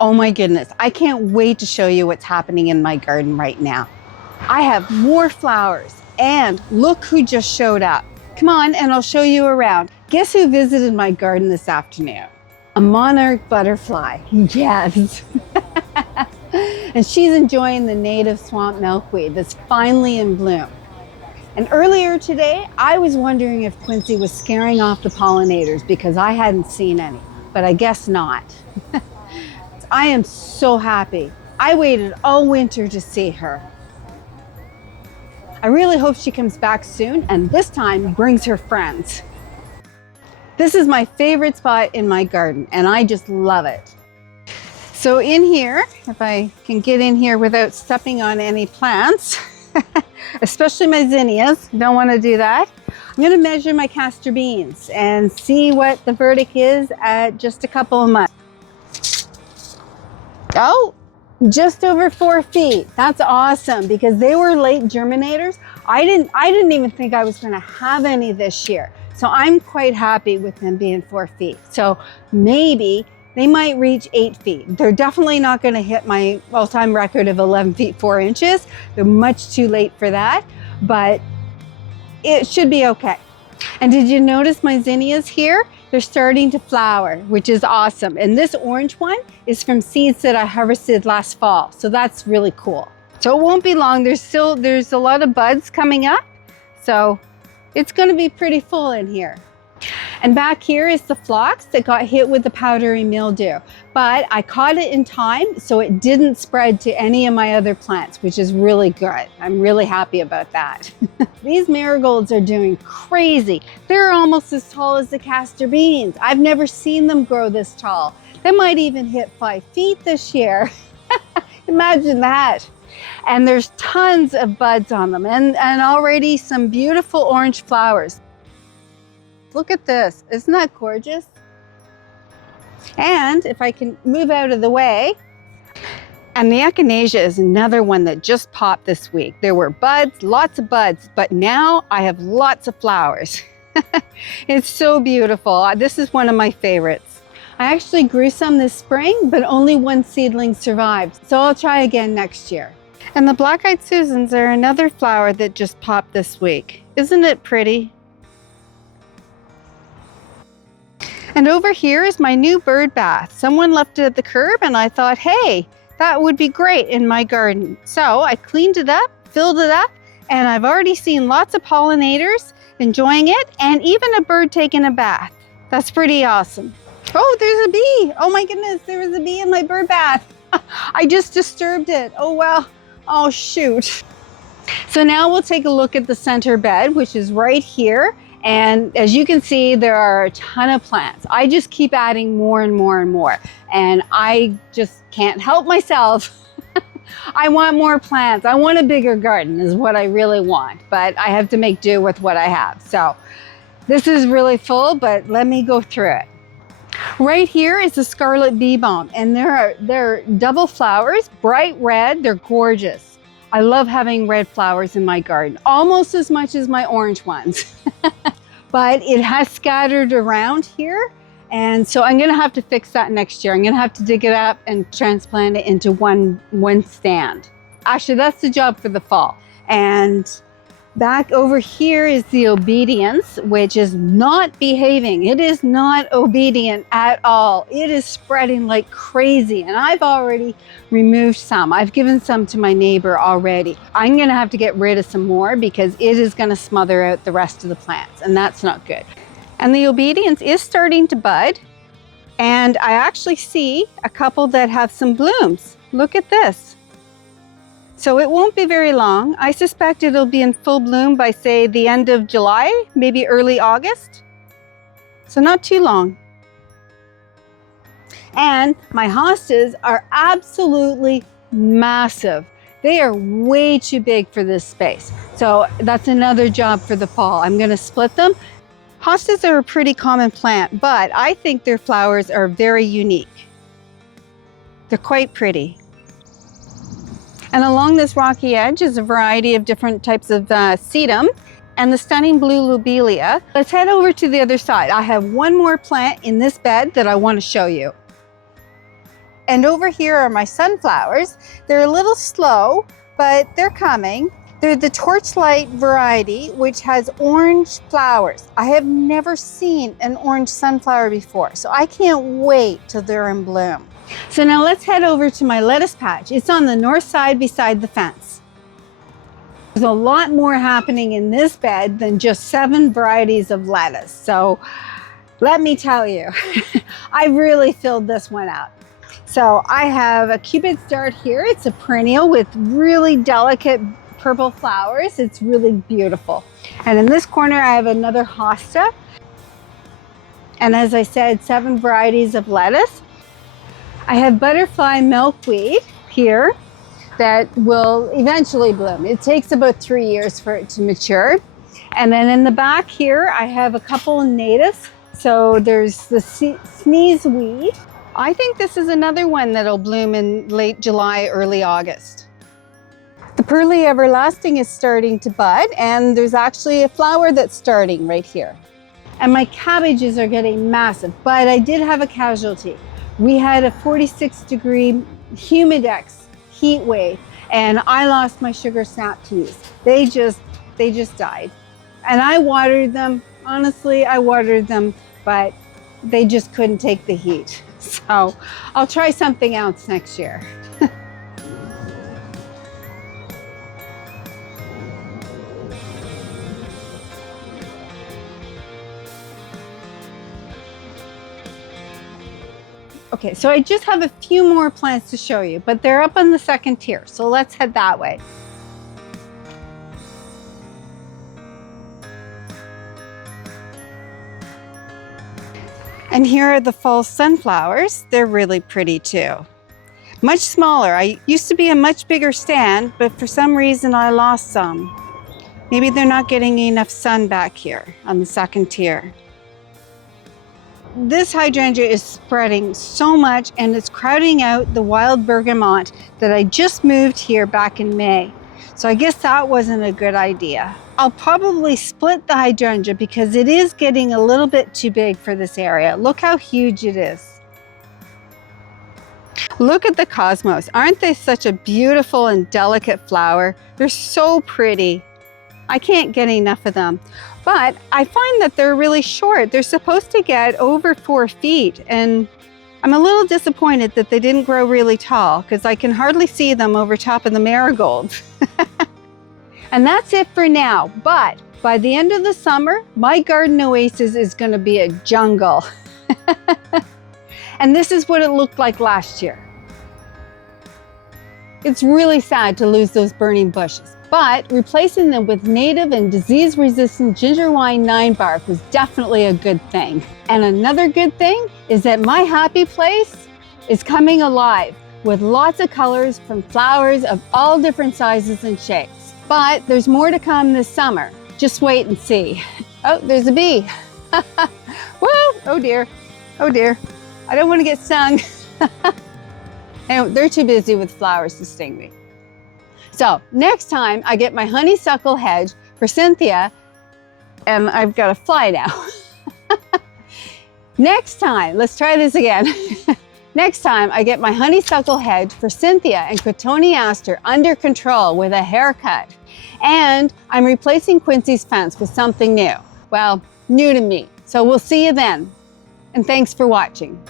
Oh my goodness, I can't wait to show you what's happening in my garden right now. I have more flowers, and look who just showed up. Come on, and I'll show you around. Guess who visited my garden this afternoon? A monarch butterfly, yes. And she's enjoying the native swamp milkweed that's finally in bloom. And earlier today, I was wondering if Quincy was scaring off the pollinators because I hadn't seen any, but I guess not. I am so happy. I waited all winter to see her. I really hope she comes back soon and this time brings her friends. This is my favorite spot in my garden and I just love it. So in here, if I can get in here without stepping on any plants, especially my zinnias, don't want to do that. I'm going to measure my castor beans and see what the verdict is at just a couple of months. Oh, just over 4 feet. That's awesome because they were late germinators. I didn't even think I was going to have any this year. So I'm quite happy with them being 4 feet. So maybe they might reach 8 feet. They're definitely not going to hit my all-time record of 11 feet 4 inches. They're much too late for that, but it should be okay. And did you notice my zinnias here? They're starting to flower, which is awesome. And this orange one is from seeds that I harvested last fall. So that's really cool. So it won't be long. There's a lot of buds coming up. So it's going to be pretty full in here. And back here is the phlox that got hit with the powdery mildew. But I caught it in time, so it didn't spread to any of my other plants, which is really good. I'm really happy about that. These marigolds are doing crazy. They're almost as tall as the castor beans. I've never seen them grow this tall. They might even hit 5 feet this year. Imagine that. And there's tons of buds on them and already some beautiful orange flowers. Look at this, isn't that gorgeous? And if I can move out of the way, and the echinacea is another one that just popped this week. There were buds, lots of buds, but now I have lots of flowers. It's so beautiful. This is one of my favorites. I actually grew some this spring, but only one seedling survived. So I'll try again next year. And the black-eyed Susans are another flower that just popped this week. Isn't it pretty? And over here is my new bird bath. Someone left it at the curb and I thought, hey, that would be great in my garden. So I cleaned it up, filled it up, and I've already seen lots of pollinators enjoying it and even a bird taking a bath. That's pretty awesome. Oh, there's a bee. Oh my goodness, there was a bee in my bird bath. I just disturbed it. Oh well, oh shoot. So now we'll take a look at the center bed, which is right here. And as you can see, there are a ton of plants. I just keep adding more and more and more. And I just can't help myself. I want more plants. I want a bigger garden is what I really want. But I have to make do with what I have. So this is really full, but let me go through it. Right here is the scarlet bee balm. And they're double flowers, bright red. They're gorgeous. I love having red flowers in my garden, almost as much as my orange ones. But it has scattered around here. And so I'm gonna have to fix that next year. I'm gonna have to dig it up and transplant it into one stand. Actually, that's the job for the fall. And back over here is the obedience, which is not behaving. It is not obedient at all. It is spreading like crazy. And I've already removed some. I've given some to my neighbor already. I'm gonna have to get rid of some more because it is gonna smother out the rest of the plants and that's not good. And the obedience is starting to bud. And I actually see a couple that have some blooms. Look at this. So it won't be very long. I suspect it'll be in full bloom by, say, the end of July, maybe early August. So not too long. And my hostas are absolutely massive. They are way too big for this space. So that's another job for the fall. I'm gonna split them. Hostas are a pretty common plant, but I think their flowers are very unique. They're quite pretty. And along this rocky edge is a variety of different types of sedum and the stunning blue lobelia. Let's head over to the other side. I have one more plant in this bed that I want to show you. And over here are my sunflowers. They're a little slow, but they're coming. They're the torchlight variety, which has orange flowers. I have never seen an orange sunflower before, so I can't wait till they're in bloom. So now let's head over to my lettuce patch. It's on the north side beside the fence. There's a lot more happening in this bed than just 7 varieties of lettuce. So let me tell you, I really filled this one out. So I have a Cupid's dart here. It's a perennial with really delicate purple flowers. It's really beautiful. And in this corner, I have another hosta. And as I said, 7 varieties of lettuce. I have butterfly milkweed here that will eventually bloom. It takes about 3 years for it to mature. And then in the back here, I have a couple of natives. So there's the sneezeweed. I think this is another one that'll bloom in late July, early August. The pearly everlasting is starting to bud, and there's actually a flower that's starting right here. And my cabbages are getting massive, but I did have a casualty. We had a 46-degree humidex heat wave, and I lost my sugar snap peas. They just died. And I watered them. Honestly, I watered them, but they just couldn't take the heat. So I'll try something else next year. Okay, so I just have a few more plants to show you, but they're up on the second tier, so let's head that way. And here are the fall sunflowers. They're really pretty too. Much smaller. I used to be a much bigger stand, but for some reason I lost some. Maybe they're not getting enough sun back here on the second tier. This hydrangea is spreading so much and it's crowding out the wild bergamot that I just moved here back in May. So I guess that wasn't a good idea. I'll probably split the hydrangea because it is getting a little bit too big for this area. Look how huge it is. Look at the cosmos. Aren't they such a beautiful and delicate flower? They're so pretty. I can't get enough of them. But I find that they're really short. They're supposed to get over 4 feet, and I'm a little disappointed that they didn't grow really tall because I can hardly see them over top of the marigolds. And that's it for now. But by the end of the summer, my garden oasis is going to be a jungle. And this is what it looked like last year. It's really sad to lose those burning bushes, but replacing them with native and disease-resistant gingerwine 9-bark was definitely a good thing. And another good thing is that my happy place is coming alive with lots of colors from flowers of all different sizes and shapes. But there's more to come this summer. Just wait and see. Oh, there's a bee. Whoa, oh dear, oh dear. I don't want to get stung. Anyway, they're too busy with flowers to sting me. So next time I get my honeysuckle hedge for Cynthia, and I've got to fly now. Next time, let's try this again. Next time I get my honeysuckle hedge for Cynthia and Cotoneaster under control with a haircut. And I'm replacing Quincy's fence with something new. Well, new to me. So we'll see you then. And thanks for watching.